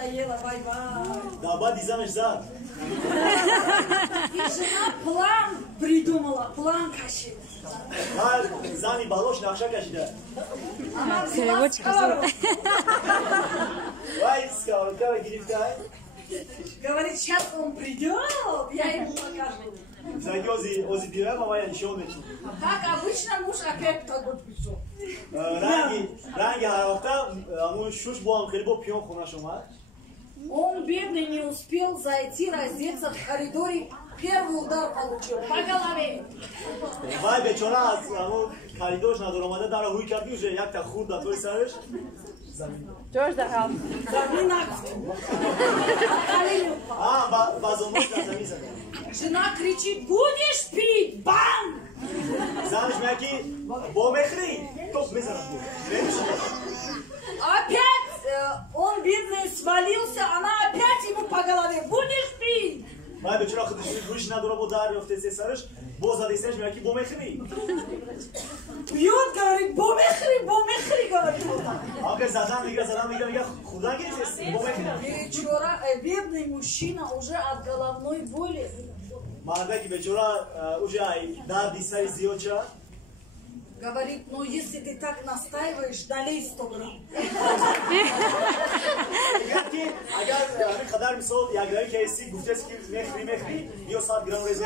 надоело, вай-вай. Да, бади замеш зад. И жена план придумала, план кашит. Ҳар зани балош нақша кашида. Она взяла сковородку. Вай сковородка гирифта. Говорит, сейчас он придет, я ему покажу. Заги ози дира мама я нишон мечу. Как обычно, муж опять так пришел. Ранги ҳарофта амун шуш бо ам хеле бо пиён хонаш омад. Он, бедный, не успел зайти, раздеться в коридоре. Первый удар получил по голове. Вай бечора аз амун коридорш надор омада дара ҳуй карди уже якта хурд да тои сараш. George the house. Замин базомош на замин зад. Жена кричит, будешь пить? Бам! Заниш меки бо мехри. Топ мезанам. Опять он, бедный, свалился, она опять ему по голове. Будешь пить? Вай бечора худиш гӯш надора бо дар мефтезе сараш. Бо задесеш меки бо мехри. Пьет, говорит, бомехри, говорит. Агар задам мегам худа гирифтес бо мехри. Вечера, бедный мужчина уже от головной боли. Мардаки бечора уже ай дарди сари зиёд шавад. Говорит, ну если ты так настаиваешь, налей 100 грамм. Агар ҳамин қадар мисол як равӣ кайси гуфтест ки мехри ё 100 грамм рез